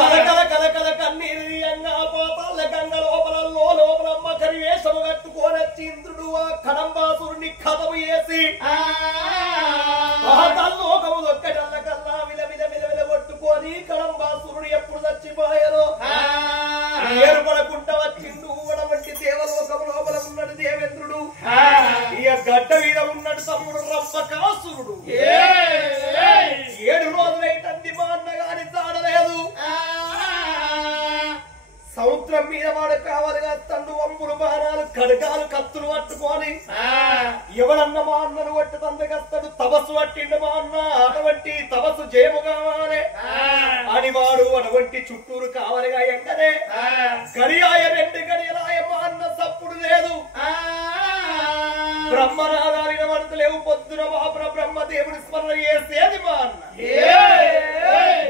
కల కల కల కల కన్నీరియంగా పాతాల గంగ లోపలమ్మ కరివేషము కట్టుకోనొచ్చి ఇంద్రుడు ఆ కడంబాసురుని కథము వేసి పాతాల్లోకము ఒక్కటల్ల కల్లా విల విల విల విల కొట్టుకొని కడంబాసురుడు ఎప్పుడు చచ్చిపోయారో ఏర్పడకుండా వచ్చిండు వంటి దేవలోకము లోపల ఉన్నాడు దేవేంద్రుడు ఇక గడ్డ మీద ఉన్నాడు తమ్ముడు రంభకాసురుడు 7 రోజులైతుంది మా అన్నగాని తాడలేదు సముద్రం మీద వాడు కావాలిగా తండ్రు వంపులు బాణాలు ఖడ్గాలు కత్తులు పట్టుకొని ఎవడన్న మా అన్నను కొట్టి తందగస్తాడు తపస్సు పట్టిండు మా అన్న అటువంటి తపస్సు జయము కావాలి అని వాడు అటువంటి చుట్టూరు కావాలిగా ఎంకనే గడియాయ 2 గడియలాయ మా అన్న సప్పుడు లేదు బ్రహ్మనాదాలిన వడతలేవు పొద్దున బాపున బ్రహ్మదేవుని స్మరణ చేసేది మా అన్న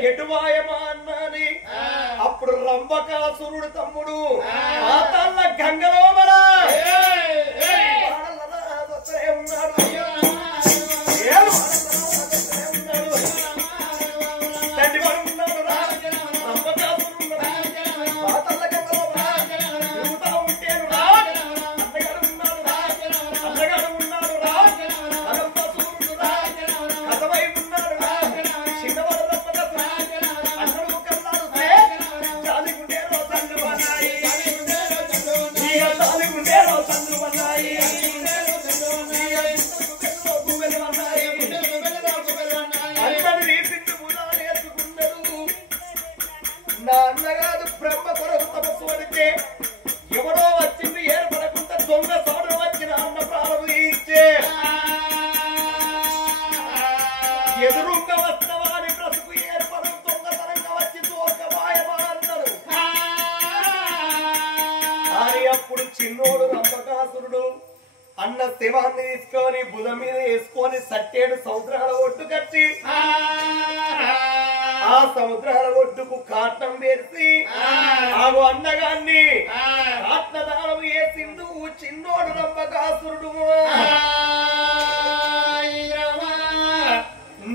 ఎటువాయ మా అన్న అని అప్పుడు రంభకాసురుడు తమ్ముడు పాతాళ గంగలో మన ఉన్నాడు తండ్రి వాడు ఉన్నాడు రంభకాసురుడు పాతాళ గంగలో తిరుగుతా ఉంటేను అన్నగాడు ఉన్నాడు అన్నగాడు ఉన్నాడు రంభకాసురుడు కథమై ఉన్నాడు చిన్నవాడు అన్నడు కన్నాడు జాలిగుండేరో తండ్రి వన్నాయి జాలిగుండేరో తండ్రి వన్నాయి అందరి రీతిని ఉదాహరించుకున్నాడు నా అన్నగారు బ్రహ్మ కొరకు తపస్సు పడితే ఎవడో వచ్చింది ఏర్పడకుండా దొంగ సోదరు వచ్చిన అన్న ప్రారంభించే ఎదురుగా వస్తవాని బ్రతుకు ఏర్పడం దొంగతనంగా వచ్చి దోకమాయమా అన్నారు అని అప్పుడు చిన్నోడు రంభకాసురుడు అన్న శివాన్ని తీసుకొని బుధం మీద వేసుకొని సట్టేడు సముద్రాల ఒడ్డు కట్టి ఆ సముద్రాల ఒడ్డుకు కాటం వేసి ఆగు అన్నగాన్ని కాట్నదానం వేసిండు చిన్నోడు రంభకాసురుడు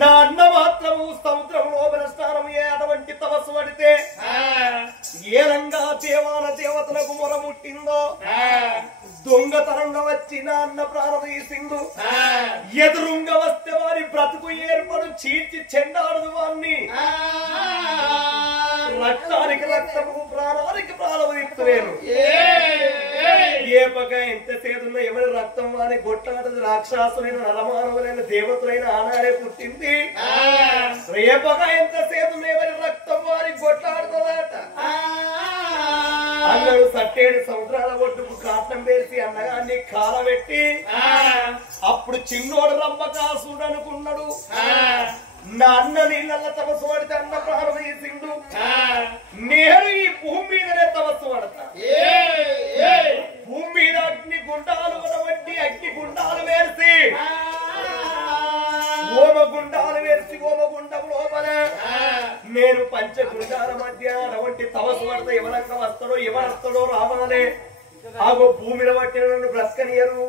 నా అన్న మాత్రము సముద్రం లోపల స్నానం అటువంటి తపస్సు పడితే ఏ రంగా దేవాల దేవతలకు మొరముట్టిందో దొంగతనంగా వచ్చి నా అన్న ప్రారంభించిండు ఎదురుంగా వస్తే వారి బ్రతుకు ఏర్పడు చీల్చి చెండాడు వాణ్ణి రక్తానికి రక్తము ప్రాణానికి ప్రారంభిస్తున్నాను ఏ పగ ఎంత సేదున్నా ఎవరి రక్తం వారి గొట్టాడదు రాక్షసులైన నరమానవులైన దేవతలైన ఆనాడే పుట్టింది రేపగ ఎంత సేదున్నా ఎవరి రక్తం వారి గొట్టాడుతుందట అన్నాడు సట్టేడు సముద్రాల ఒడ్డుకు కాటం పేర్చి అన్నగాన్ని కాలబెట్టి అప్పుడు చిన్నోడు రంభకాసుడు అనుకున్నాడు నా అన్న నీళ్ళ తపస్సు పడితే అన్న ప్రాణం చేసిండు నేను ఈ భూమి మీదనే తపస్సు పడతా భూమి మీద అగ్ని గుండాలు వట్టి అగ్ని గుండాలు వేసి ఓమగుండాలు వేసి ఓమగుండం లోపల నేను పంచగుండాల మధ్య అటువంటి తపస్సు పడితే ఎవరంగా వస్తాడో ఎవరొస్తాడో రావాలే ఆగో భూమిలో పట్టిన నన్ను బ్రతకనియరు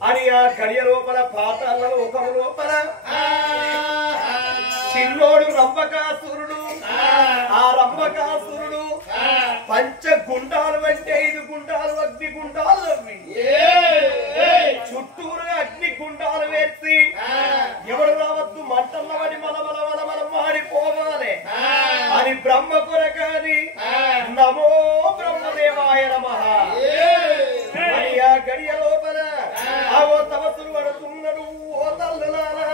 అని ఆ గడియ లోపల పాతాళ లోకం లోపల చిన్నోడు రంభకాసురుడు ఆ రంభకాసురుడు పంచగుండాలు అంటే 5 గుండాలు అగ్ని గుండాలు అవి చుట్టూరు అగ్ని గుండాలు వేసి ఎవరు రావద్దు మంటల్లవని మన మాడిపోవాలి అని బ్రహ్మ కొరకాని నమో బ్రహ్మదేవాయ నమః అని ఆ గడియ లోపల ఆవో తపస్సులు పడుతున్నాడు ఓ తల్లులారా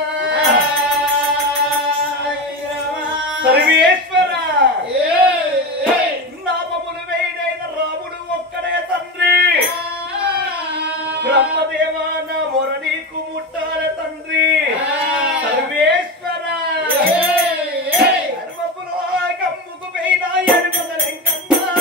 సర్వేశ్వర నామములు వేడైన రాముడు ఒక్కడే తండ్రి బ్రహ్మదేవా నా మొర నీకు ముట్టాల తండ్రి సర్వేశ్వర ధర్మపులో గమ్ముకు పోయిన ఎరుకదలెంకన్నా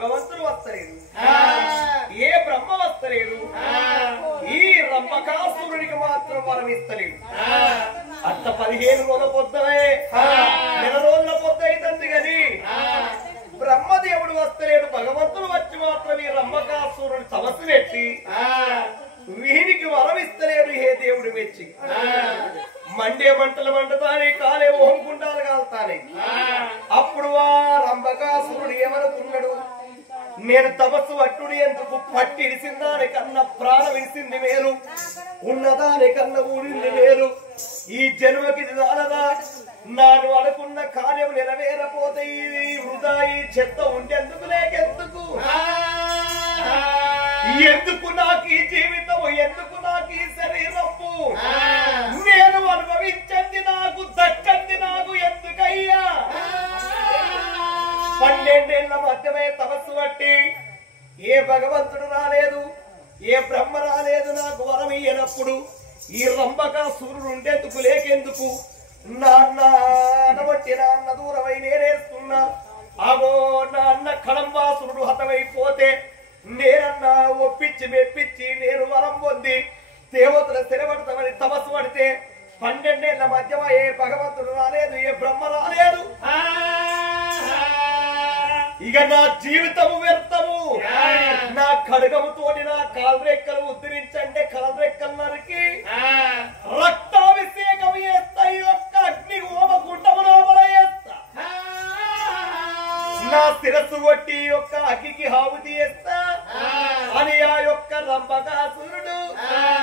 భగవంతుడు వస్తలేడు, ఏ బ్రహ్మ వస్తలేడు, ఈ రంభకాసురుడికి మాత్రం వరం ఇస్తలేడు. అట్ట 15 రోజుల పొద్దునే నెల రోజుల పొద్దు అవుతుంది కానీ బ్రహ్మదేవుడు వస్తలేడు. భగవంతుడు వచ్చి మాత్రం ఈ రంభకాసురుడి తపస్సు పెట్టి వీరికి వరం ఇస్తలేడు. ఏ దేవుడు మెచ్చి మండే మంటలు మండుతానే కాలే మోహం గుండాలు కాలుతానే. అప్పుడు ఆ రంభకాసురుడు ఏమనుకున్నాడు, నేను తపస్సు పట్టుడు ఎందుకు, పట్టి ఇడిసిందాని కన్నా ప్రాణం ఇడిసింది వేరు, ఉన్నదాని కన్నా ఊడింది వేరు. ఈ జన్మకి రాలదా, నాను అనుకున్న కార్యం నెరవేరపోతే ఇది వృధా, ఈ చెత్త ఉండేందుకు లేకెందుకు, ఎందుకు నాకు ఈ జీవితము, ఎందుకు నాకు ఈ శరీరము, నేను అనుభవించండి నాకు దక్కండి నాకు ఎందుకయ్యా. 12 ఏళ్ల మధ్యమే తపస్సు బట్టి ఏ భగవంతుడు రాలేదు, ఏ బ్రహ్మ రాలేదు నాకు వరం ఇయ్యనప్పుడు ఈ రంభకాసురుడు ఉండేందుకు లేకెందుకు, నాన్న అనబట్టి నాన్న దూరమై నేనేస్తున్నా. ఆగో నాన్న కడంబాసురుడు హతమైపోతే నేనన్నా ఒప్పించి మెప్పించి నేను వరం పొంది దేవతల స్థిరపడతామని తపస్సు పడితే 12 ఏళ్ల మధ్యమ ఏ భగవంతుడు రాలేదు, ఏ బ్రహ్మ రాలేదు. ఇక నా జీవితము వ్యర్థము, నా ఖడ్గముతోటి నా కాల్రెక్కలు ఉద్ధరించంటే కాల్రెక్కలు నరికి రక్తాభిషేకం చేస్తా, ఈ యొక్క అగ్ని హోమ గుండము లోపల చేస్తా, నా శిరస్సు కొట్టి యొక్క అగ్గికి హావుతి చేస్తా అని ఆ యొక్క రంభకాసురుడు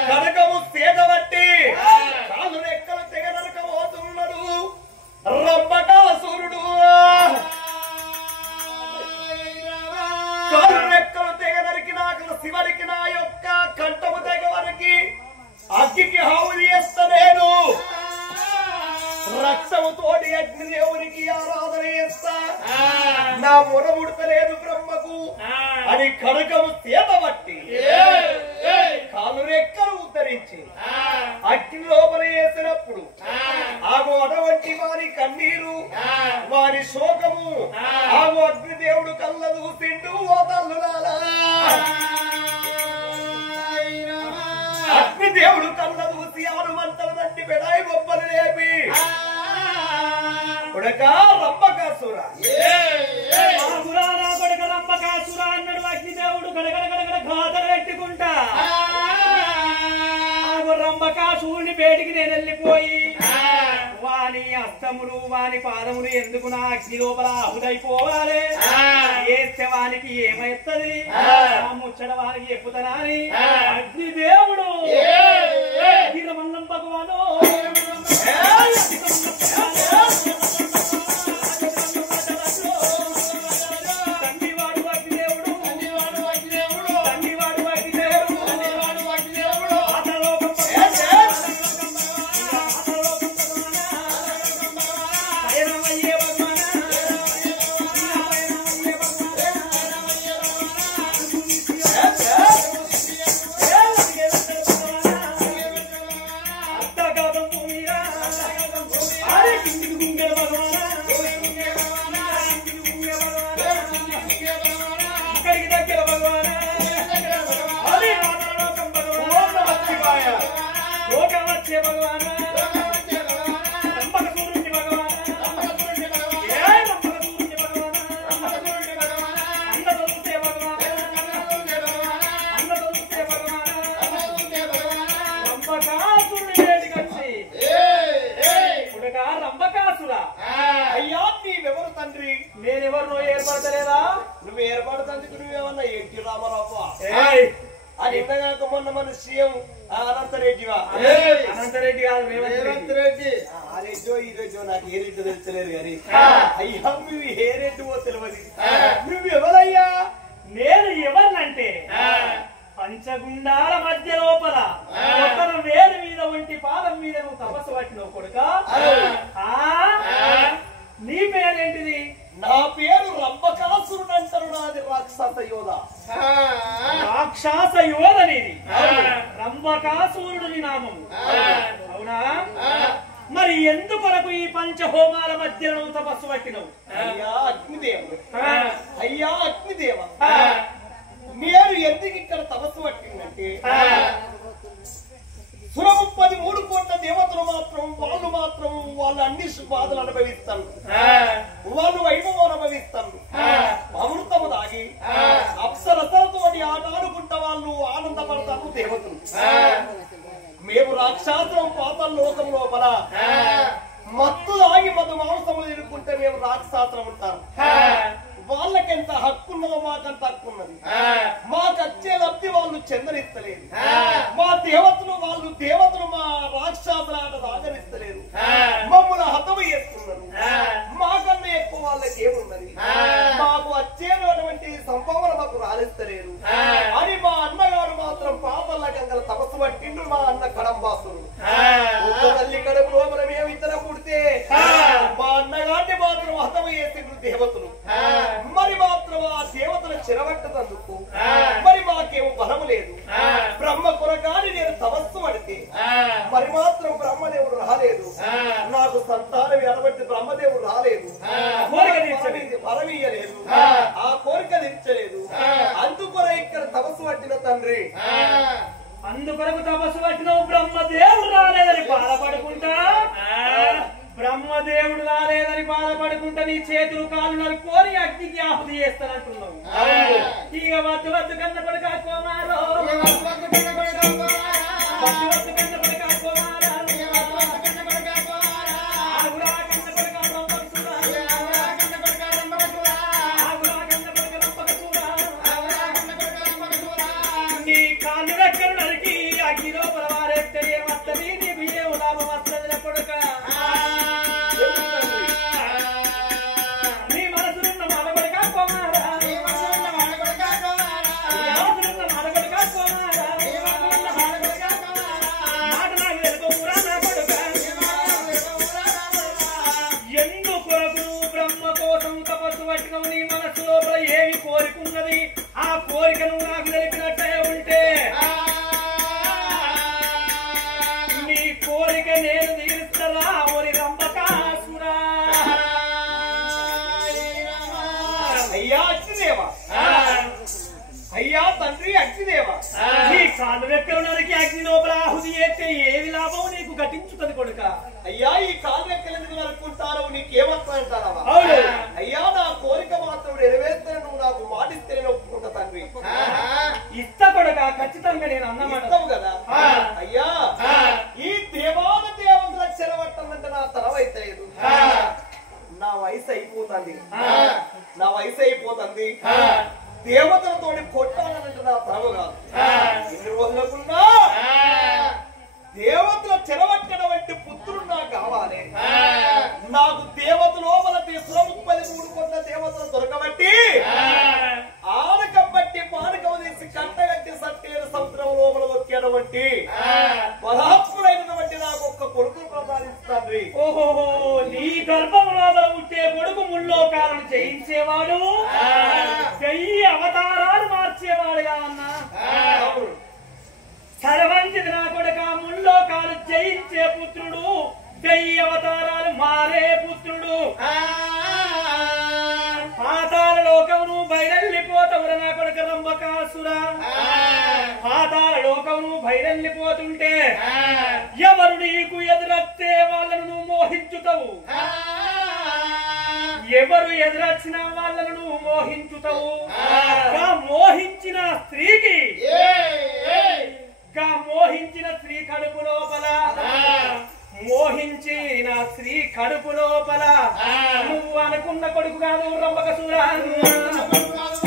ఖడ్గము సేదబట్టి కాలు రెక్కలు తెగనరకబోతున్నాడు. రంభకాసురుడు కాలు రెక్కలు తెగనరికి నాకు శివుడికి నా యొక్క కంఠము తెగవరికి అగ్గికి హావుతి చేస్తా, నేను రక్తముతోటి అగ్నిదేవునికి ఆరాధన చేస్తా, నా మొర ఉడతలేదు బ్రహ్మకు అని కనకము చేతబట్టి కాలు రెక్కలు ఉద్ధరించి అగ్ని లోపల వేసినప్పుడు ఆగో అటువంటి వారి కన్నీరు వారి శోకము ఆగో అగ్నిదేవుడు కళ్ళ చూసిండు. ఓ తల్లులారా, అగ్నిదేవుడు కళ్ళ చూసి ఆరుమంటలు తట్టి పెడాయి గొప్పలు లేపి కొడక రంభకాసుర కొడక రంభకాసుర అన్నాడు. అగ్నిదేవుడు గడగడ గడగడ ఘాతలు పెట్టుకుంటా రంభకాసురుని బయటికి నేను వెళ్ళిపోయి వాని అస్తములు వాని పాదములు ఎందుకు నా అగ్ని లోపల ఆహుదైపోవాలి, వేస్తే వానికి ఏమైతుంది, ముచ్చట వానికి ఎక్కుతానా అని అగ్నిదేవుడు వీరమన్నం భగవాను మొన్న మన సీఎం అనంతరెడ్డివా అనంతరెడ్డి కాదు రేవంత్ రెడ్డి ఆ రెడ్డో ఈ రెడ్డో నాకు ఏ రెడ్డి తెలుస్తలేదు కానీ అయ్యా నువ్వు ఏ రెడ్డివో తెలియదు. నువ్వు ఎవరయ్యా? నేను ఎవరినంటే పంచగుండాల మధ్య లోపల ఒకరు వేరు మీద ఒంటి పాదం మీద నువ్వు తపస్సు పట్టినవు కొడుక. నీ పేరేంటిది? నా పేరు రంభకాసురుడు అంటారు. నాది రాక్షస యోధ. రాక్షస యోధ నీది. రంభకాసురుడు నీ నామము అవునా? మరి ఎందుకొరకు ఈ పంచహోమాల మధ్య నువ్వు తపస్సు పట్టినవు? అయ్యా అగ్నిదేవ, అయ్యా అగ్నిదేవ, ఉన్నది. మాకచ్చే లబ్ధి వాళ్ళు చెందనిస్తలేదు. మా దేవతలు మా రాక్షసులాట రాగనిస్తలేరు. మమ్మల్ని హతము చేస్తున్నారు. మాకన్నా ఎక్కువ వాళ్ళకి ఏమున్నది? మాకు వచ్చేటువంటి సంభవన మాకు రాణిస్తలేరు అని మా అన్నగారు మాత్రం పాపల్ల గంగల తపస్సు పట్టిండు. మా అన్న కడంబాసుడు తల్లి కడుపు లోపల మేము ఇద్దరం పుడితే మా అన్నగారిని మాత్రం హతము చేసిండు దేవతలు. మరి మాత్రం ఆ దేవతలు చెరబట్టదందుకు మరి మాకేమో బలము లేదు. బ్రహ్మ కొరగాని నేను తపస్సు పడితే మరి మాత్రం బ్రహ్మదేవుడు రాలేదు. నాకు సంతానం ఎడబట్టి బ్రహ్మదేవుడు రాలేదు, పరమీయలేదు, ఆ కోరిక తీర్చలేదు. అందుకొర ఇక్కడ తపస్సు పట్టిన తండ్రి, అందుకొరకు తపస్సు పట్టిన బ్రహ్మదేవుడు రాలేదని బాధపడుకుంటా బ్రహ్మదేవుడు రాలేదని బాధపడుకుంటా నీ చేతులు కాళ్ళు నరుక్కొని అగ్నికి ఆహుతి చేస్తానంటున్నావు. ఇక వద్దు వద్దు కన్నపడి కాకోమారో, వద్దు వద్దు కన్నపడి కాకోమారా, నీ కాళ్ళు రెక్కలు నరికి అగ్నిలో పొలవారెత్తే ఏమత్తది? నీకు ఏం లాభం వస్తుంది కొడుక? నీ మనసులున్న మానవుడి కాకోమారా, మాట నాకు వెనుకోరా నా కొడుక. ఎందుకొరకు బ్రహ్మ కోసం తపస్సు పట్టినవు? నీ మనసు లోపల ఏమి కోరికున్నది? ఆ కోరికను నాకు తెలిపినట్టే ఉంటే నీ కోరిక నేను తీరుస్తారా ఓరి రంభకాసురా? అయ్యా అగ్నిదేవా, అయ్యా తండ్రి అగ్నిదేవా, నీ కాళ్ళు రెక్కలు నరికి అగ్ని లోపల ఆహుతి చేస్తే ఏది లాభం నీకు ఘటించుతుంది కొడుక? అయ్యా ఈ కాలు రెక్కలెందుకు నరుక్కుంటారు? నీకేమవుతానంటారా? అయ్యా నా కోరిక మాత్రం నెరవేర్తనే నువ్వు నాకు మాటిస్తే నేను ఒప్పుకుంటా తండ్రి. ఇస్తా కొడుక, ఖచ్చితంగా నేను అన్నమాట కదా. అయ్యా ఈ దేవతల చెరవట్టమంటే నా తరవైతలేదు. నా వయసు అయిపోతుంది, నా వయసు అయిపోతుంది. దేవతలతోటి కొట్టాలంటే నా తరవ కాదు. ఇన్ని రోజులకున్నా దేవతల చెరవట్టడం వంటి పుత్రుడు నాకు కావాలి. నాకు దేవత లోపల 33 కొన్న దేవతలు దొరకబట్టి ఆనకబట్టి పానకం తీసి కట్టగట్టి సట్టేరు సముద్రం లోపల వచ్చేటువంటి బలాత్ముడైనటువంటి నాకు ఒక్క కొడుకును ప్రసాదిస్తాను. ఓహో, నీ గర్భం లోపల పుట్టే కొడుకు ముల్లోకాలను జయించేవాడు, 1000 అవతారాలు మార్చేవాడుగా అన్నా. సర్వంచిది నా కొడుక, ముల్లోకాలు జయించే పుత్రుడు, 1000 అవతారాలు మారే పుత్రుడు. పాతాళ లోకమును బయలెళ్ళిపోతవుర నా కొడుక రంభకాసుర. పాతాళ లోకమును బయలెళ్ళిపోతుంటే ఎవరు నీకు ఎదురొస్తే వాళ్ళను నువ్వు మోహించుతావు, ఎవరు ఎదురొచ్చిన వాళ్ళను నువ్వు మోహించుతావు. మోహించిన స్త్రీకి మోహించిన స్త్రీ కడుపు లోపల మోహించిన స్త్రీ కడుపు లోపల నువ్వు అనుకున్న కొడుకు కాదు రంభకసూరా, అనుకున్న కొడుకు కాదు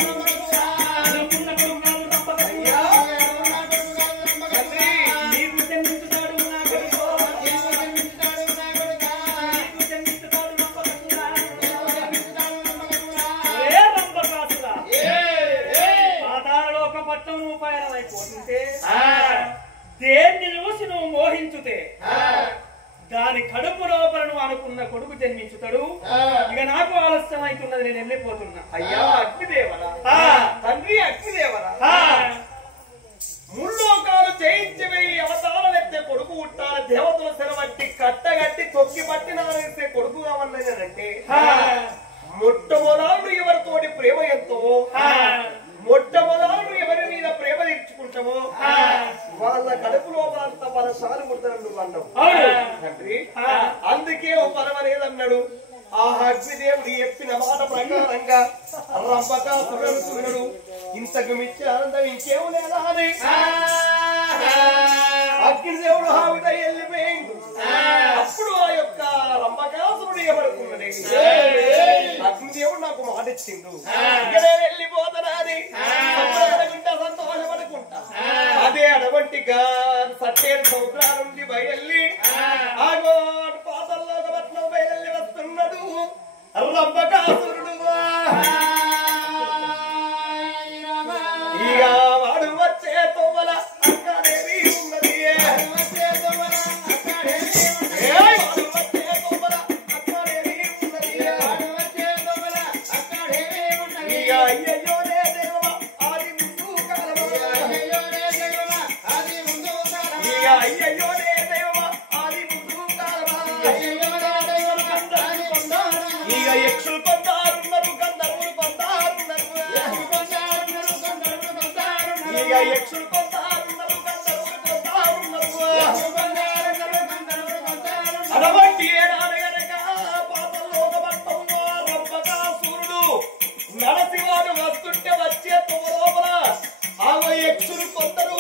రంభకసూరా. నీకు జన్మించుతాడు నా కొడుకు, నీకు జన్మించుతాడు రంభకసూరా. ఏ రంభకాసురా, పాతాళ లోక పట్టం నువ్వు పయనమైపోతుంటే దేన్ని చూసి నువ్వు మోహించుతే దాని కడుపు లోపల నువ్వు అనుకున్న కొడుకు జన్మించుతాడు. ఇక నాకు ఆలస్యం అవుతున్నది, నేను వెళ్ళిపోతున్నా. అయ్యా అగ్నిదేవరా, తండ్రి అగ్నిదేవరా, ముల్లోకాలు జయించవే అవతారం ఎత్తే కొడుకు పుట్టాల దేవతల సెలవట్టి కట్టగట్టి తొక్కి పట్టి నానేసే కొడుకు కావాలంటే మొట్టమొదలు ఎవరితోటి ప్రేమ ఎంతో, మొట్టమొదలు ఎవరి మీద ప్రేమ తీర్చుకుంటామో వాళ్ళ కడుపులో అంత పరసాలు పుడతారు నువ్వు అన్నావు తండ్రి. అందుకే ఓ పరమలేదన్నాడు. ఆ అగ్నిదేవుడు చెప్పిన మాట ప్రకారంగా రంభకాసురుడు ఇంతకు మించి ఆనందం ఇంకేం లేదా అని అగ్నిదేవుడు హావిట వెళ్ళిపోయింది. అప్పుడు ఆ యొక్క రంభకాసురుడు ఏమనుకున్నాడు, అగ్నిదేవుడు నాకు మాట ఇచ్చిండు, వెళ్ళిపోతారా ఉన్నది సంతోషపడుకుంటా అదే అటువంటిగా సత్యేడు సముద్రాల నుండి బయల్లి ఆగో పాతల్లో పట్నం బయలు వస్తున్నాడు రంభకాసురుడు ఇక వాడు వచ్చే తోమల అక్కడేవి ఉన్నది అటువంటి ఏనాడగనక పాపంలో రంభకాసురుడు నరసింహాడు వస్తుంటే వచ్చే లోపల ఆమె యక్షులు కొందరు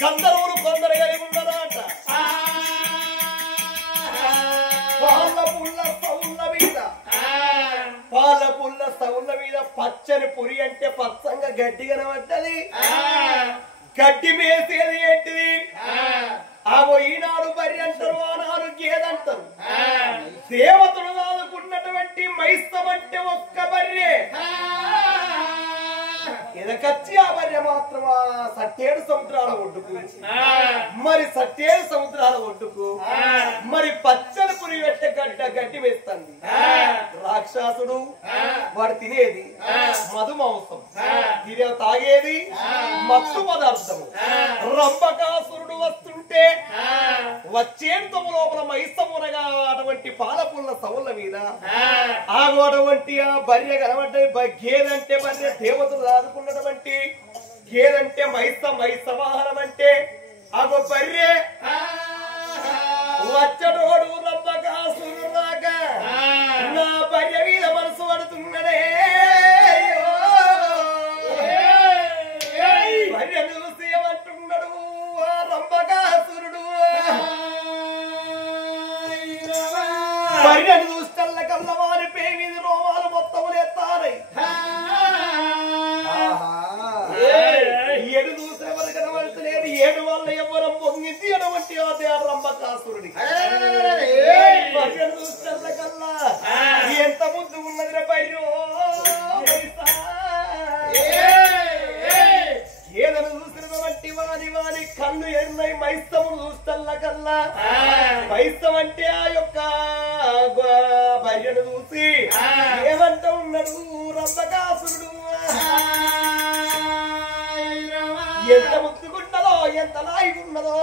గంధర్వులు కొందరు కలిగి ఉన్నారట పాల పుల్ల సౌళ్ళ మీద పచ్చని పురి అంటే పచ్చంగా గడ్డి కనబడ్డది గడ్డి మేసేది ఏంటిది ఆగో ఈనాడు బర్రె అంటారు ఆనాడు గేదంటారు దేవతలు దాదుకున్నటువంటి మైస్తం అంటే ఒక్క బర్రె ఎదకచ్చి ఆ బర్రె మాత్రం సట్టేడు సముద్రాల ఒడ్డుకు మరి సట్టేడు సముద్రాల ఒడ్డుకు మరి పచ్చని పురి పెట్టే గడ్డి వేస్తుంది రాక్షసుడు వాడు తినేది మధు మాంసం తాగేది మత్తు పదార్థము రంభకాసురుడు వస్తుంటే వచ్చేంత లోపల మైసమునగా అటువంటి పాలపుల్ల సవుల మీద ఆగు అటువంటి ఆ బర్రె కనబడ్డ గేదంటే బర్రె దేవతలు దాదుకున్నటువంటి గేదంటే మైసవాహనం అంటే ఆగో బర్రె వచ్చటోడు రంభకాసురుడు రాగా నా బర్రె మీద మనసు పడుతున్నదే బర్రెను చూసి ఏమంటున్నాడు ఆ రంభకాసురుడు బర్రెను చూస్తల్ల కల్లవారి పే మీద రోమాలు మొత్తం ఎత్తారై ఏడు చూసిన వరకు కనబడతలేదు ఏడు వల్ల ఎవరం పొంగింది అటువంటి అదే రంభకాసురుడి బర్రెను చూస్తల్ల కల్లా ఎంత ముద్దు ఉన్నది బర్రె ఏదను చూసినటువంటి వారి కళ్ళు ఎన్నై మైస్తమును చూస్తల్ల కల్లా మైస్తం అంటే ఆ యొక్క బర్రెను చూసి ఏమంటూ ఉన్నాడు రంభకాసురుడు ఎంత ముద్దుకున్నదో ఎంత లాగున్నదో